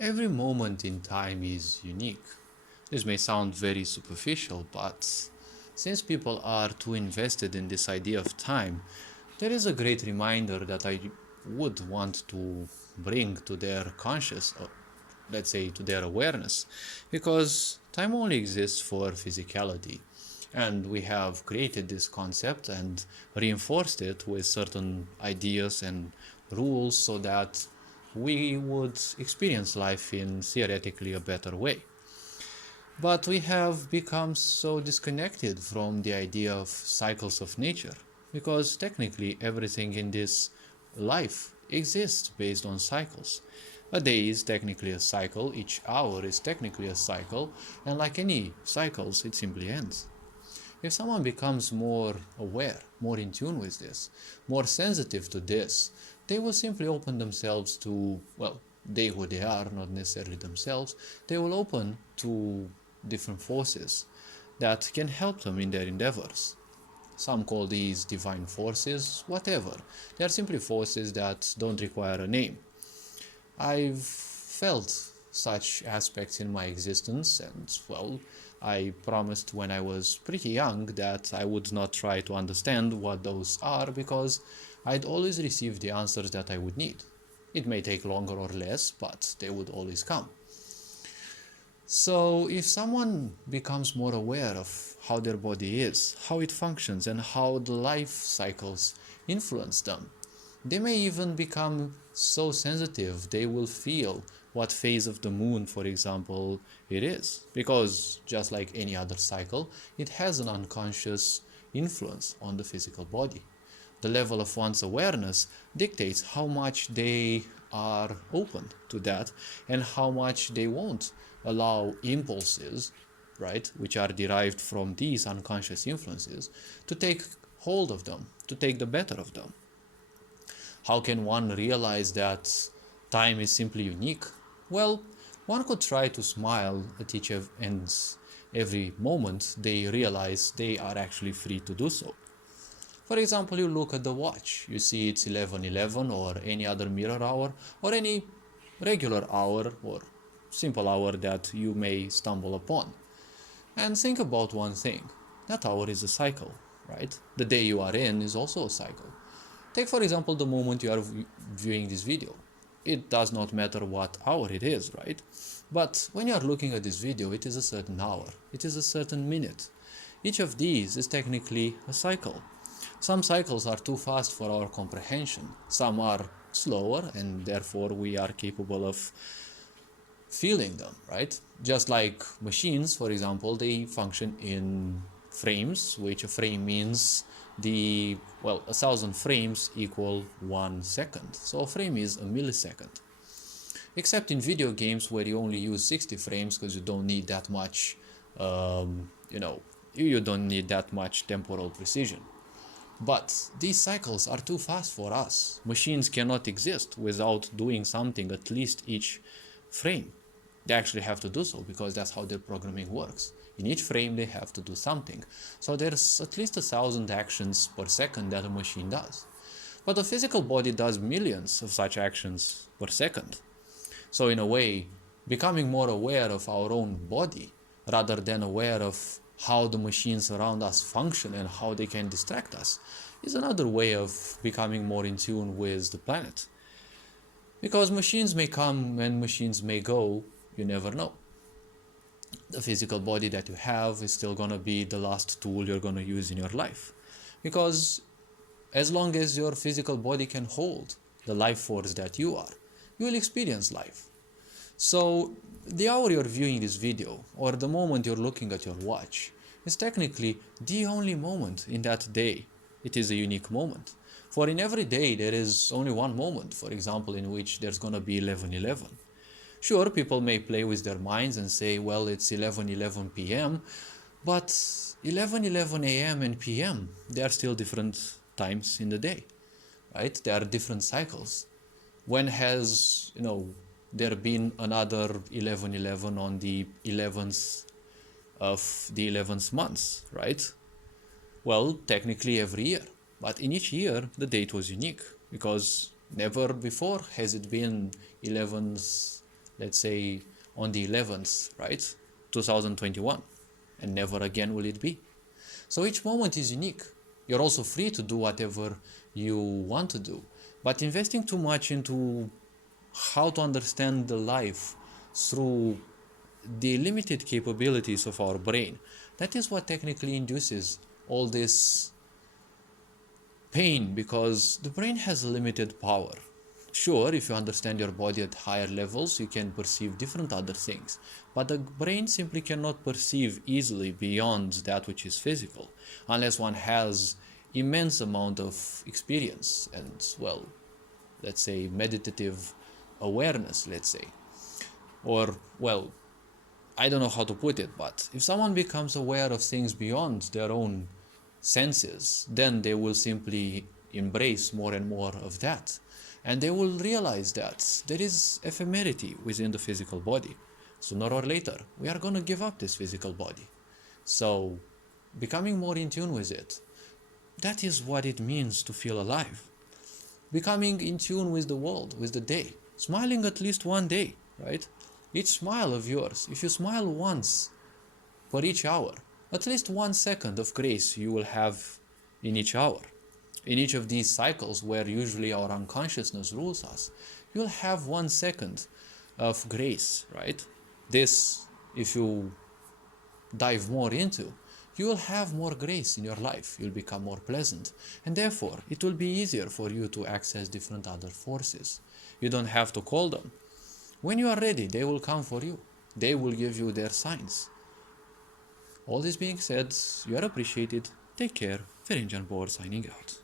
Every moment in time is unique. This may sound very superficial, but since people are too invested in this idea of time, there is a great reminder that I would want to bring to their conscious, let's say to their awareness, because time only exists for physicality. And we have created this concept and reinforced it with certain ideas and rules so that we would experience life in theoretically a better way. But we have become so disconnected from the idea of cycles of nature because technically everything in this life exists based on cycles. A day is technically a cycle, each hour is technically a cycle, and like any cycles, it simply ends. If someone becomes more aware, more in tune with this, more sensitive to this, they will simply open themselves to, well, they who they are, not necessarily themselves, they will open to different forces that can help them in their endeavors. Some call these divine forces, whatever. They are simply forces that don't require a name. I've felt such aspects in my existence, and well, I promised when I was pretty young that I would not try to understand what those are because I'd always receive the answers that I would need. It may take longer or less, but they would always come. So, if someone becomes more aware of how their body is, how it functions, and how the life cycles influence them, they may even become so sensitive they will feel what phase of the moon, for example, it is. Because just like any other cycle, it has an unconscious influence on the physical body. The level of one's awareness dictates how much they are open to that and how much they won't allow impulses, right, which are derived from these unconscious influences, to take hold of them, to take the better of them. How can one realize that time is simply unique? Well, one could try to smile at each and every moment they realize they are actually free to do so. For example, you look at the watch, you see it's 11:11 or any other mirror hour or any regular hour or simple hour that you may stumble upon. And think about one thing. That hour is a cycle, right? The day you are in is also a cycle. Take for example the moment you are viewing this video. It does not matter what hour it is, right? But when you are looking at this video, it is a certain hour, it is a certain minute. Each of these is technically a cycle. Some cycles are too fast for our comprehension. Some are slower and therefore we are capable of feeling them, right? Just like machines, for example, they function in frames, which a frame means 1,000 frames equal 1 second. So a frame is a millisecond. Except in video games where you only use 60 frames because you don't need that much, you don't need that much temporal precision. But these cycles are too fast for us. Machines cannot exist without doing something at least each frame. They actually have to do so because that's how their programming works. In each frame they have to do something. So there's at least 1,000 actions per second that a machine does. But the physical body does millions of such actions per second. So in a way, becoming more aware of our own body rather than aware of how the machines around us function and how they can distract us is another way of becoming more in tune with the planet. Because machines may come and machines may go, you never know. The physical body that you have is still going to be the last tool you're going to use in your life. Because as long as your physical body can hold the life force that you are, you will experience life. So the hour you're viewing this video or the moment you're looking at your watch is technically the only moment in that day. It is a unique moment. For in every day there is only one moment, for example, in which there's going to be 11:11. Sure, people may play with their minds and say, well, it's 11:11 p.m., but 11:11 a.m. and p.m., they are still different times in the day, right? They are different cycles. When has, there been another 11:11 on the 11th of the 11th month, right? Well, technically every year. But in each year, the date was unique because never before has it been 11th let's say on the 11th, right? 2021, and never again will it be. So each moment is unique. You're also free to do whatever you want to do. But investing too much into how to understand the life through the limited capabilities of our brain, that is what technically induces all this pain, because the brain has limited power. Sure, if you understand your body at higher levels, you can perceive different other things, but the brain simply cannot perceive easily beyond that which is physical, unless one has immense amount of experience and, well, let's say meditative awareness, let's say. Or, well, I don't know how to put it, but if someone becomes aware of things beyond their own senses, then they will simply embrace more and more of that. And they will realize that there is ephemerity within the physical body. Sooner or later, we are going to give up this physical body. So, becoming more in tune with it, that is what it means to feel alive. Becoming in tune with the world, with the day. Smiling at least one day, right? Each smile of yours, if you smile once per each hour, at least 1 second of grace you will have in each hour. In each of these cycles where usually our unconsciousness rules us, you'll have 1 second of grace, right? This, if you dive more into, you will have more grace in your life. You'll become more pleasant. And therefore, it will be easier for you to access different other forces. You don't have to call them. When you are ready, they will come for you. They will give you their signs. All this being said, you are appreciated. Take care. Ferenc Bohr signing out.